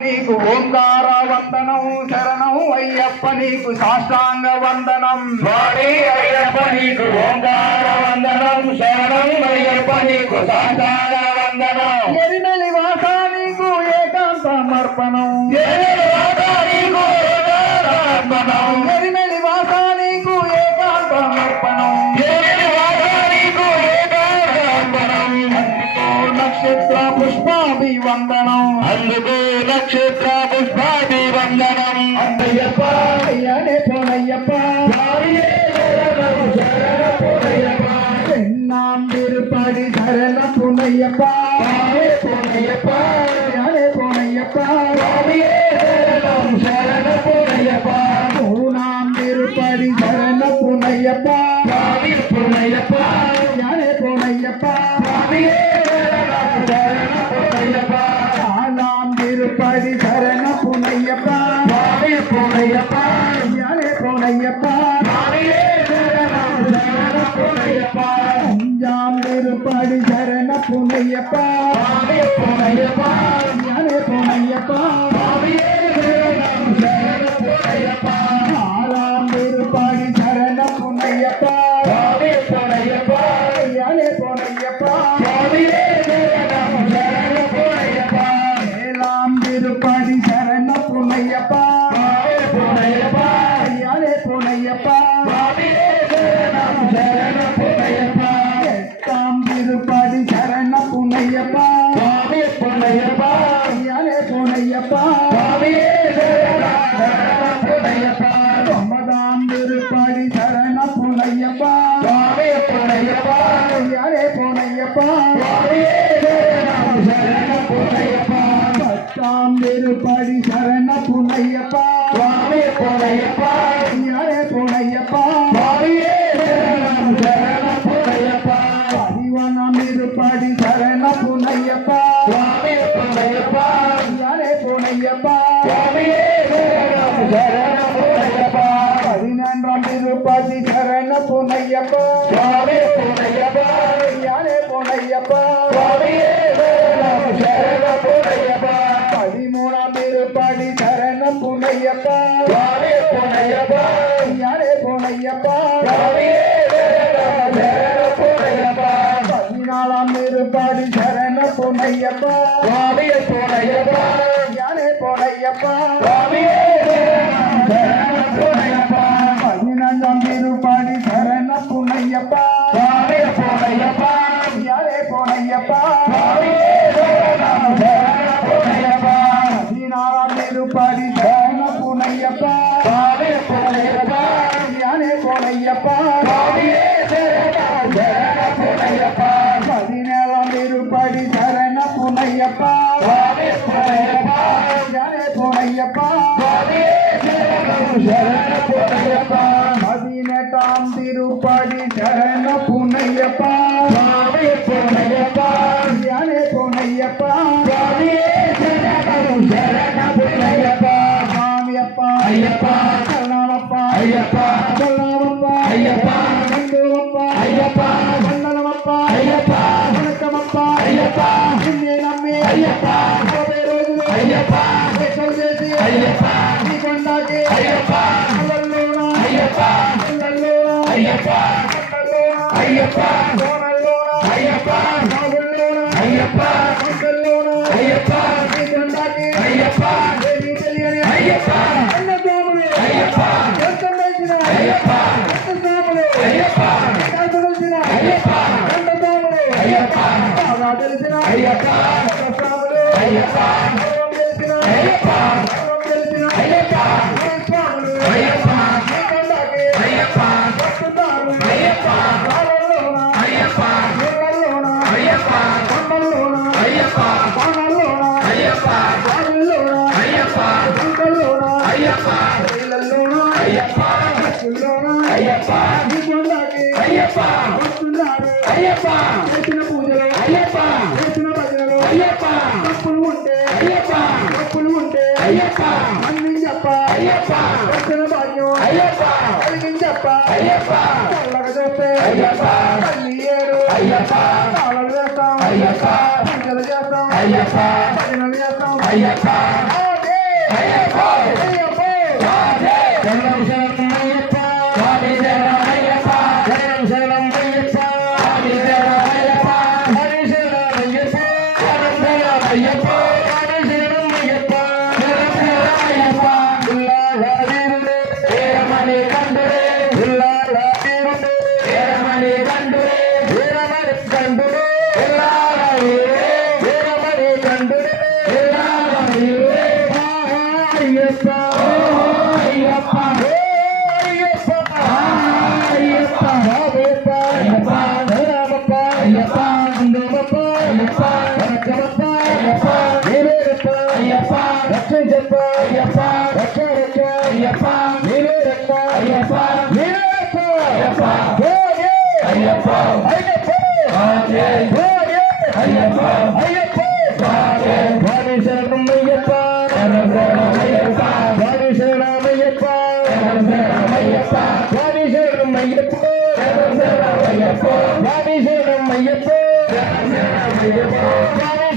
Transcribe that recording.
నీకు ఓంకార వందనం శరణం అయ్యప్ప నీకు సాష్టాంగ వందనం స్వామి అయ్యప్ప నీకు ఓంకార వందనం శరణం అయ్యప్ప నీకు సాష్టాంగ వందనం ఎరిమెలి వాస నీకు ఏకాంత సమర్పణం ఎరిమెలి వాస నీకు ఏకాంత సమర్పణం నక్షత్ర పుష్పాభివందనం అందుకు నక్షత్ర పుష్పాభివందనం అయ్యప్ప అయ్యనే పోనయ్యప్ప ఎన్నాం తిరుపడి శరణ పునయ్యప్ప పోనయ్యప్ప అయ్యనే పోనయ్యప్ప శరణ పోనయ్యప్ప పూనాం తిరుపడి శరణ పునయ్యప్ప స్వామి పోనయ్యప్ప అయ్యనే పోనయ్యప్ప శరణ పోనయ్యప్ప ఆనాం తిరుపడి శరణ పునయ్యప్ప స్వామి పోనయ్యప్ప అయ్యనే పోనయ్యప్ప శరణ పోనయ్యప్ప అంజాం తిరుపడి శరణ పునయ్యప్ప స్వామి పోనయ్యప్ప అయ్యనే పోనయ్యప్ప శరణ పోనయ్యప్ప ఆరాం తిరుపడి శరణ పునయ్యప్ప స్వామి పోనయ్యప్ప అయ్యనే పోనయ్యప్ప స్వామి శరణ పోనయ్యప్ప ఏలాం తిరుపడి శరణ పునయ్యప్ప స్వామి పోనయ్యప్ప అయ్యనే పోనయ్యప్ప స్వామి శరణ పోనయ్యప్ప ఎట్టాం తిరుపడి శరణ పునయ్యప్ప స్వామి పోనయ్యప్ప అయ్యనే పోనయ్యప్ప స్వామి శరణ పోనయ్యప్ప తొమ్మదాం తిరుపడి శరణ పునయ్యప్ప స్వామి పోనయ్యప్ప అయ్యనే పోనయ్యప్ప స్వామి శరణ పోనయ్యప్ప పట్టాం తిరుపడి శరణ పునయ్యప్ప స్వామి పోనయ్యప్ప అయ్యనే పోనయ్యప్ప స్వామి శరణ పోనయ్యప్ప పదివనం తిరుపడి శరణ పునయ్యప్ప స్వామి పోనయ్యప్ప అయ్యనే పోనయ్యప్ప స్వామి శరణ పోనయ్యప్ప పదినండ్రం తిరుపతి శరణ పునయ్యప్ప స్వామి పోనయ్యప్ప అయ్యనే పోనయ్యప్ప స్వామి శరణ పోనయ్యప్ప పదిమూడం తిరుపడి శరణ పునయ్యప్ప స్వామి పోనయ్యప్ప అయ్యనే పోనయ్యప్ప స్వామి శరణ పోనయ్యప్ప పదినాళం తిరుపడి శరణ పునయ్యప్ప స్వామి పోనయ్యప్ప అయ్యనే పోనయ్యప్ప స్వామి శరణ పోనయ్యప్ప పదినందం తిరుపడి శరణ పునయ్యప్ప స్వామి పోనయ్యప్ప అయ్యనే పోనయ్యప్ప స్వామి శరణ పోనయ్యప్ప పదినాళం తిరుపడి శరణ పునయ్యప్ప స్వామి పోనయ్యప్ప అయ్యనే పోనయ్యప్ప స్వామి శరణ పోనయ్యప్ప పదినేళం తిరుపడి శరణ పునయ్యప్ప స్వామి పోనయ్యప్ప అయ్యనే పోనయ్యప్ప స్వామి శరణ పోనయ్యప్ప పదినెటాం తిరుపడి శరణ పునయ్యప్ప స్వామి పోనయ్యప్ప అయ్యనే పోనయ్యప్ప స్వామి శరణ పోనయ్యప్ప స్వామియప్ప అయ్యప్ప శరణమప్ప అయ్యప్ప శరణమప్ప అయ్యప్ప బంధువప్ప అయ్యప్ప వందనమప్ప అయ్యప్ప వణకమప్ప అయ్యప్ప నిన్నే నమ్మి అయ్యప్ప 40 రోజులు అయ్యప్ప దీక్షలు చేసి అయ్యప్ప ఈ కొండకి అయ్యప్ప అల్లల్లోన అయ్యప్ప అల్లల్లోన అయ్యప్ప కొండల్లోన అయ్యప్ప కోనల్లోన అయ్యప్ప సాగుల్లోన అయ్యప్ప కొండల్లోన అయ్యప్ప ఈ కొండకి అయ్యప్ప ఏమీ తెలియని అయ్యప్ప అన్న స్వాములు అయ్యప్ప ఎంత వేసిన అయ్యప్ప ఎంత స్వాములు అయ్యప్ప ఎంత తెలిసిన అయ్యప్ప ఎంత స్వాములు అయ్యప్ప బాగా తెలిసిన అయ్యప్ప ఎంత స్వాములు అయ్యప్ప సర్వం తెలిసిన అయ్యప్ప సర్వం తెలిసిన అయ్యప్ప ఏ స్వాములు అయ్యప్ప ఈ కొండకి అయ్యప్ప వస్తున్నారు అయ్యప్ప కాలంలోన అయ్యప్ప నీళ్ళల్లోన అయ్యప్ప కొండల్లోన అయ్యప్ప కోనల్లోన అయ్యప్ప సాగుల్లోన అయ్యప్ప గుంటల్లోన అయ్యప్ప నీళ్ళల్లోన అయ్యప్ప చెట్టుల్లోన అయ్యప్ప ఈ కొండకి అయ్యప్ప వస్తున్నారు అయ్యప్ప చేసిన పూజలు అయ్యప్ప చేసిన భజనలు అయ్యప్ప తప్పులు ఉంటే అయ్యప్ప తప్పులు ఉంటే అయ్యప్ప అన్ని చెప్ప అయ్యప్ప దర్శన భాగ్యం అయ్యప్ప కలిగించప్ప అయ్యప్ప చల్లగా చూస్తే అయ్యప్ప తల్లి ఏడు అయ్యప్ప తాళలు చేస్తాం అయ్యప్ప పూజలు చేస్తాం అయ్యప్ప భజనలు చేస్తాం అయ్యప్ప ஐயப்போ ஐயப்போ சுவாமி சரணம் சரணம் ஐயப்பா சுவாமி சரணம் ஐயப்பா சரணம் சரணம் ஐயப்பா சுவாமி சரணம் ஐயப்பா ஹரி சரணம் ஐயப்பா சரணம் சரணம் ஐயப்பா ஹரி சரணம் ஐயப்பா சரணம் சரணம் ஐயப்பா இல்லாதீருடே வீரமணி கண்டுரே இல்லாதீருடே வீரமணி கண்டுரே வீரமணி கண்டுடே எல்லாரையே வீரமணி கண்டுடே எல்லாரையே ஐயப்பா ஐயப்பா ஐயப்பா ஐயப்பா ஐயப்பா ஐயப்பா ராமப்பா ஐயப்பா குந்தமப்பா ஐயப்பா வணக்கமப்பா ஐயப்பா வீரப்பா ஐயப்பா ரட்சப்பா ஐயப்பா ரட்சரட்சா ஐயப்பா வீரப்பா ஐயப்பா வீரப்பா ஐயப்பா போயே ஐயப்பா ஐயப்பா சுவாமி போயே ஐயப்பா ஐயப்பா சுவாமி சுவாமி சரணம் ஐயப்பா சரணம் சரணம் ஐயப்பா சுவாமி சரணம் ஐயப்பா சரணம் சரணம் ஐயப்பா சுவாமி சரணம் ஐயப்பா சரணம் சரணம் ஐயப்பா சுவாமி சரணம் ஐயப்பா சரணம் சரணம் ஐயப்பா சுவாமி